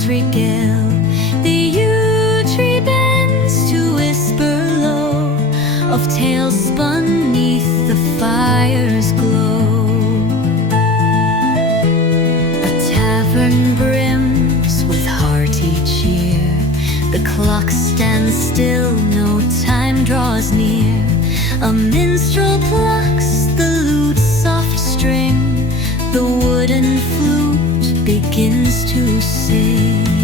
songs regale. The yew tree bends to whisper low of tales spun neath the fire's glow. A tavern brims with hearty cheer. The clock stands still, no time draws near. A minstrel plucks the lute's soft string. The wooden flute begins to sing.